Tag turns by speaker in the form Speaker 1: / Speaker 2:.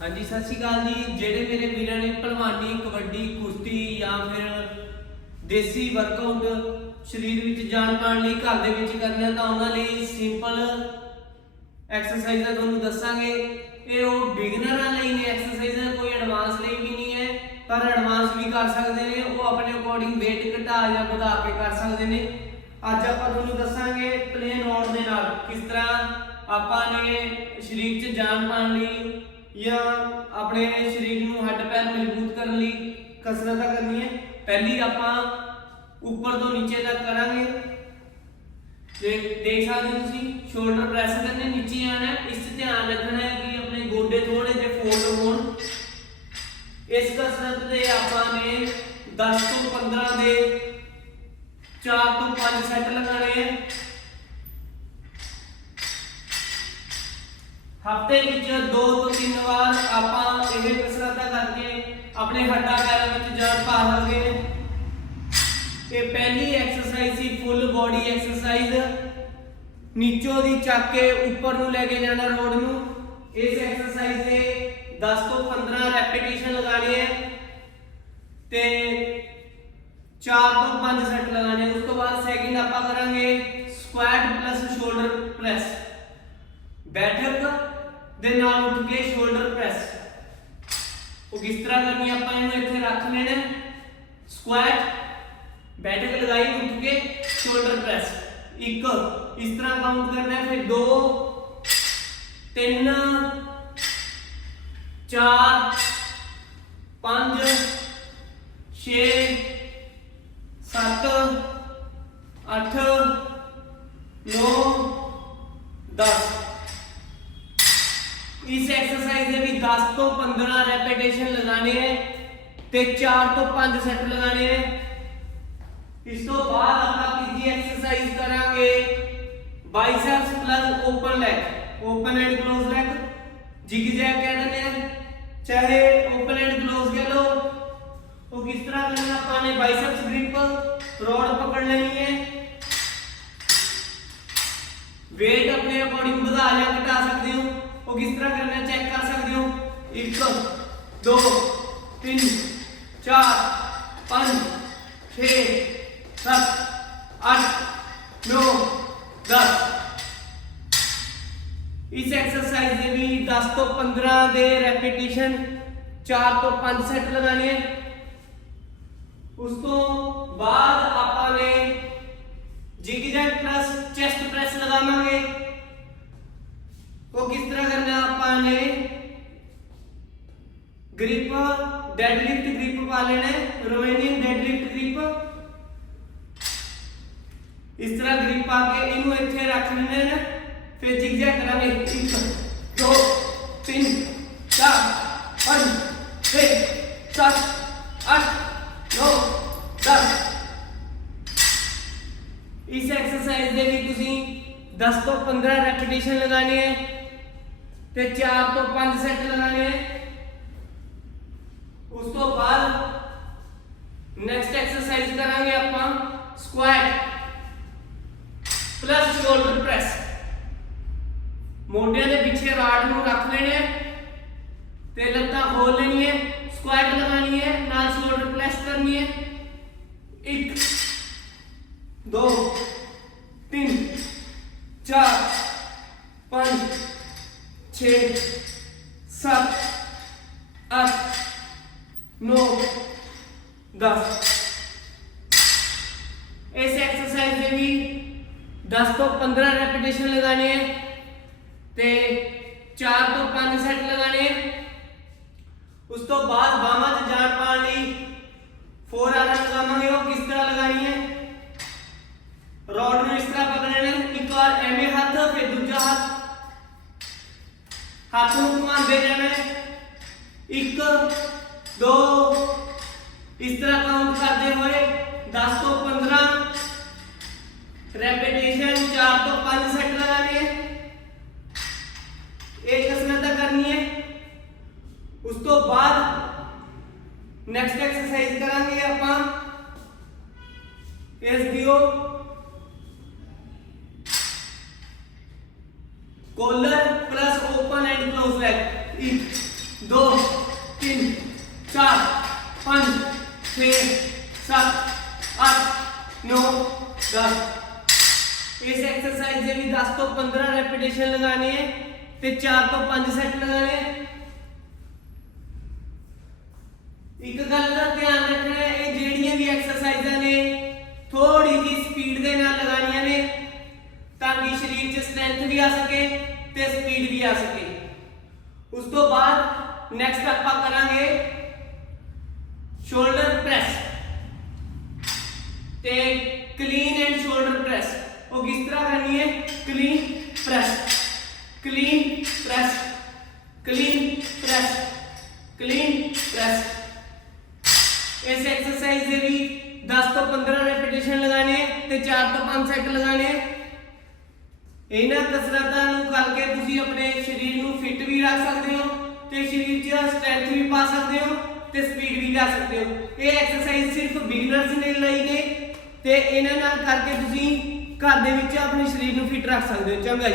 Speaker 1: ਹਾਂਜੀ, ਸਤਿ ਸ਼੍ਰੀ ਅਕਾਲ ਜੀ। ਜਿਹੜੇ ਮੇਰੇ ਵੀਰਾਂ ਨੇ ਭਲਵਾਨੀ, ਕਬੱਡੀ, ਕੁਸ਼ਤੀ ਜਾਂ ਫਿਰ ਦੇਸੀ ਵਰਕਆਊਟ ਸਰੀਰ ਵਿੱਚ ਜਾਨ ਪਾਉਣ ਲਈ ਘਰ ਦੇ ਵਿੱਚ ਕਰਨਾ ਤਾਂ ਉਹਨਾਂ ਲਈ ਸਿੰਪਲ ਐਕਸਰਸਾਈਜ਼ਾਂ ਤੁਹਾਨੂੰ ਦੱਸਾਂਗੇ। ਇਹ ਉਹ ਬਿਗਨਰਾਂ ਲਈ ਨੇ ਐਕਸਰਸਾਈਜ਼ਾਂ ਕੋਈ ਐਡਵਾਂਸ ਲਈ ਵੀ ਨਹੀਂ ਹੈ, ਪਰ ਐਡਵਾਂਸ ਵੀ ਕਰ ਸਕਦੇ ਨੇ, ਉਹ ਆਪਣੇ ਅਕੋਰਡਿੰਗ weight ਘਟਾ ਜਾਂ ਵਧਾ ਕੇ ਕਰ ਸਕਦੇ ਨੇ। ਅੱਜ ਆਪਾਂ ਤੁਹਾਨੂੰ ਦੱਸਾਂਗੇ ਪਲੇਨ ਰੋਡ ਦੇ ਨਾਲ ਕਿਸ ਤਰ੍ਹਾਂ ਆਪਾਂ ਨੇ ਸਰੀਰ 'ਚ ਜਾਨ ਪਾਉਣ ਲਈ ਜਾਂ ਆਪਣੇ ਸਰੀਰ ਨੂੰ ਹੱਡ ਪੈਰ ਮਜ਼ਬੂਤ ਕਰਨ ਲਈ ਕਸਰਤਾਂ ਕਰਨੀਆਂ ਪਹਿਲੀ ਆਪਾਂ ਉੱਪਰ ਤੋਂ ਨੀਚੇ ਤੱਕ ਕਰਾਂਗੇ। ਦੇਖ ਸਕਦੇ ਹੋ ਤੁਸੀਂ ਸ਼ੋਲਡਰ ਪ੍ਰੈਸ ਕਰਨੇ, ਨੀਚੇ ਆਣਾ ਇਸ ਧਿਆਨ ਰੱਖਣਾ ਹੈ ਕਿ ਆਪਣੇ ਗੋਡੇ ਥੋੜੇ ਜਿਹੇ ਫੋਲਡ ਹੋਣ। ਇਸ ਕਸਰਤ ਦੇ ਆਪਾਂ ਨੇ 10 ਤੋਂ 15 ਦੇ 4 ਤੋਂ 5 ਸੈੱਟ ਲਗਾਣੇ ਹੈ। ਹਫ਼ਤੇ ਵਿੱਚ 2 ਤੋਂ 3 ਵਾਰ ਆਪਾਂ ਇਹ ਕਸਰਤਾਂ ਕਰਕੇ ਆਪਣੇ ਹੱਡਾਂ ਪੈਰਾਂ ਵਿੱਚ ਜਾਨ ਪਾ ਲਵਾਂਗੇ ਇਹ ਪਹਿਲੀ ਐਕਸਰਸਾਈਜ਼ ਸੀ ਫੁੱਲ ਬੋਡੀ ਐਕਸਰਸਾਈਜ਼ ਨੀਚੋ ਦੀ ਚੱਕ ਕੇ ਉੱਪਰ ਨੂੰ ਲੈ ਕੇ ਜਾਣਾ ਰੋਡ ਨੂੰ। ਇਸ ਐਕਸਰਸਾਈਜ਼ ਦੇ 10 ਤੋਂ 15 ਰੈਪੀਟੀਸ਼ਨ ਲਗਾਣੀ ਹੈ ਤੇ 4 ਤੋਂ 5 ਸੈੱਟ ਲਗਾਣੇ ਉਸ ਤੋਂ ਬਾਅਦ ਸੈਕਿੰਡ ਆਪਾਂ ਕਰਾਂਗੇ ਸਕੁਐਟ ਪਲੱਸ ਸ਼ੋਲਡਰ ਪ੍ਰੈਸ ਬੈਠਕ ਦੇ ਨਾਲ ਉੱਠ ਕੇ ਸ਼ੋਲਡਰ ਪ੍ਰੈਸ ਉਹ ਕਿਸ ਤਰ੍ਹਾਂ ਕਰਨੀ ਹੈ? ਆਪਾਂ ਇਹਨੂੰ ਇੱਥੇ ਰੱਖ ਲੈਣਾ ਸਕੁਐਟ ਬੈਠਕ ਲਗਾਈ, ਉੱਠ ਕੇ ਸ਼ੋਲਡਰ ਪ੍ਰੈਸ ਇੱਕ, ਇਸ ਤਰ੍ਹਾਂ ਕਾਊਂਟ ਕਰਨਾ ਹੈ, ਫਿਰ 2 3 4 5 6 7 8 9 10 ਇਸ ਐਕਸਰਸਾਈਜ਼ ਦੇ ਵੀ 10 ਤੋਂ 15 ਰੈਪੀਟੇਸ਼ਨ ਲਗਾਣੇ ਹੈ ਤੇ 4 ਤੋਂ 5 ਸੈੱਟ ਲਗਾਣੇ ਹੈ ਇਸ ਤੋਂ ਬਾਅਦ ਆਪਾਂ ਤੀਜੀ ਐਕਸਰਸਾਈਜ਼ ਕਰਾਂਗੇ biceps plus open leg open and close leg zigzag ਕਹਿ ਦਿੰਦੇ ਆ ਚਾਹੇ ਓਪਨ ਐਂਡ ਕਲੋਜ਼ ਕਹਿ ਲਓ ਉਹ ਕਿਸ ਤਰ੍ਹਾਂ ਕਰਨਾ ਆਪਾਂ ਨੇ ਬਾਈਸੈਪਸ ਗ੍ਰਿਪ ਰੋਡ ਪਕੜ ਲੈਣੀ ਹੈ weight ਆਪਣੇ ਅਕੋਰਡਿੰਗ ਵਧਾ ਜਾਂ ਘਟਾ ਸਕਦੇ ਹੋ ਉਹ ਕਿਸ ਤਰ੍ਹਾਂ ਕਰਨਾ ਚੈੱਕ ਕਰ ਸਕਦੇ ਹੋ 1 2 3 4 5 6 7 8 9 10 ਇਸ ਐਕਸਰਸਾਈਜ਼ ਦੇ ਵੀ 10 ਤੋਂ 15 ਦੇ ਰੈਪੀਟੀਸ਼ਨ 4 ਤੋਂ 5 ਸੈੱਟ ਲਗਾਣੇ ਹੈ ਉਸ ਤੋਂ ਬਾਅਦ ਆਪਾਂ ਨੇ ਜਿਗਜੈਗ ਪਲੱਸ ਚੈਸਟ ਪ੍ਰੈਸ ਲਗਾਵਾਂਗੇ ਉਹ ਕਿਸ ਤਰ੍ਹਾਂ ਕਰਨਾ ਆਪਾਂ ਨੇ? ਗ੍ਰਿਪ ਡੈਡਲਿਫਟ ਗ੍ਰਿਪ ਪਾ ਲੈਣਾ ਹੈ ਰੋਮੇਨੀਅਨ ਡੈਡਲਿਫਟ ਗ੍ਰਿਪ ਇਸ ਤਰ੍ਹਾਂ ਗ੍ਰਿਪ ਪਾ ਕੇ ਇਹਨੂੰ ਇੱਥੇ ਰੱਖ ਲੈਣਾ ਹੈ। ਫਿਰ ਜਿਗਜੈਗ ਕਰਾਂਗੇ। 1 2 3 4 5 6 7 8 9 10 ਇਸ ਐਕਸਰਸਾਈਜ਼ ਦੇ ਵੀ ਤੁਸੀਂ 10 ਤੋਂ 15 ਰੈਪੀਟੀਸ਼ਨ ਲਗਾਣੀ ਹੈ। ਤੇ 4 ਤੋਂ 5 ਸੈੱਟ ਲਗਾਣੇ ਉਸ ਤੋਂ ਬਾਅਦ ਨੈਕਸਟ ਐਕਸਰਸਾਈਜ਼ ਕਰਾਂਗੇ ਆਪਾਂ ਸਕੁਐਟ ਪਲੱਸ ਸ਼ੋਲਡਰ ਪ੍ਰੈਸ ਮੋਢਿਆਂ ਦੇ ਪਿੱਛੇ ਰਾਡ ਨੂੰ ਰੱਖ ਲੈਣਾ ਹੈ ਤੇ ਲੱਤਾਂ ਖੋਲ ਲੈਣੀ ਹੈ ਸਕੁਐਟ ਲਗਾਣੀ ਹੈ ਨਾਲ ਸ਼ੋਲਡਰ ਪ੍ਰੈਸ ਕਰਨੀ ਹੈ 1 2 10 ਇਸ ਐਕਸਰਸਾਈਜ਼ ਦੇ ਵੀ 10 ਤੋਂ 15 ਰੈਪੀਟੀਸ਼ਨ ਲਗਾਣੇ ਹੈ ਤੇ 4 ਤੋਂ 5 ਸੈੱਟ ਲਗਾਣੇ ਹੈ ਉਸ ਤੋਂ ਬਾਅਦ ਬਾਹਾਂ 'ਚ ਜਾਨ ਪਾਉਣ ਲਈ ਫੋਰ ਆਰ ਲਗਾਵਾਂਗੇ ਉਹ ਕਿਸ ਤਰ੍ਹਾਂ ਲਗਾਣੀ ਹੈ ਰੋਡ ਨੂੰ ਇਸ ਤਰ੍ਹਾਂ ਪਕੜਨਾ ਹੈ ਇੱਕ ਵਾਰ ਐਵੇਂ ਹੱਥ ਫਿਰ ਦੂਜਾ ਹੱਥ ਹੱਥ ਨੂੰ ਘੁਮਾਉਂਦੇ ਜਾਣਾ ਹੈ 1 2 ਇਸ ਤਰ੍ਹਾਂ ਕਾਊਂਟ ਕਰਦੇ ਹੋਏ 10 ਤੋਂ 15 ਰੈਪੀਟੀਸ਼ਨ 4 ਤੋਂ 5 ਸੈੱਟ ਲਗਾਣੇ ਹੈ ਇਹ ਕਸਰਤ ਕਰਨੀ ਹੈ ਉਸ ਤੋਂ ਬਾਅਦ ਨੈਕਸਟ ਐਕਸਰਸਾਈਜ਼ ਕਰਾਂਗੇ ਆਪਾਂ ਇਸ ਦਿਓ collar plus open and close leg ਇੱਕ 2 10 ਇਸ ਐਕਸਰਸਾਈਜ਼ ਦੇ ਵੀ 10 ਤੋਂ 15 ਰੈਪੀਟੇਸ਼ਨ ਲਗਾਣੇ ਹੈ ਤੇ 4 ਤੋਂ 5 ਸੈੱਟ ਲਗਾਣੇ ਹੈ ਇੱਕ ਗੱਲ ਦਾ ਧਿਆਨ ਰੱਖਣਾ ਹੈ, ਇਹ ਜਿਹੜੀਆਂ ਵੀ ਐਕਸਰਸਾਈਜ਼ਾਂ ਨੇ ਥੋੜੀ ਜੀ ਸਪੀਡ ਦੇ ਨਾਲ ਲਗਾਣੀਆਂ ਨੇ ਤਾਂ ਕਿ ਸਰੀਰ 'ਚ ਸਟਰੈਂਥ ਵੀ ਆ ਸਕੇ ਤੇ ਸਪੀਡ ਵੀ ਆ ਸਕੇ। ਉਸ ਤੋਂ ਬਾਅਦ ਨੈਕਸਟ ਆਪਾਂ ਕਰਾਂਗੇ ਸ਼ੋਲਡਰ ਪ੍ਰੈਸ ਤੇ ਕਲੀਨ ਐਂਡ ਸ਼ੋਲਡਰ ਪ੍ਰੈਸ ਉਹ ਕਿਸ ਤਰ੍ਹਾਂ ਕਰਨੀ ਹੈ? Clean press clean press clean press clean press ਇਸ ਐਕਸਰਸਾਈਜ਼ ਦੇ ਵੀ 10 ਤੋਂ 15 ਰੈਪੀਟੇਸ਼ਨ ਲਗਾਣੇ ਤੇ 4 ਤੋਂ 5 ਸੈੱਟ ਲਗਾਣੇ ਇਹਨਾਂ ਕਸਰਤਾਂ ਨੂੰ ਕਰਕੇ ਤੁਸੀਂ ਆਪਣੇ ਸਰੀਰ ਨੂੰ ਫਿੱਟ ਵੀ ਰੱਖ ਸਕਦੇ ਹੋ ਤੇ ਸਰੀਰ 'ਚ ਸਟਰੈਂਥ ਵੀ ਪਾ ਸਕਦੇ ਹੋ ਤੇ ਸਪੀਡ ਵੀ ਲਾ ਸਕਦੇ ਹੋ। ਇਹ ਐਕਸਰਸਾਈਜ਼ ਸਿਰਫ ਬਿਗਨਰਸ ਨੇ ਲਈ ਨੇ। ਤੇ ਇਹਨਾਂ ਨਾਲ ਕਰਕੇ ਤੁਸੀਂ ਘਰ ਦੇ ਵਿੱਚ ਆਪਣੇ ਸਰੀਰ ਨੂੰ ਫਿੱਟ ਰੱਖ ਸਕਦੇ ਹੋ। ਚੰਗਾ ਜੀ।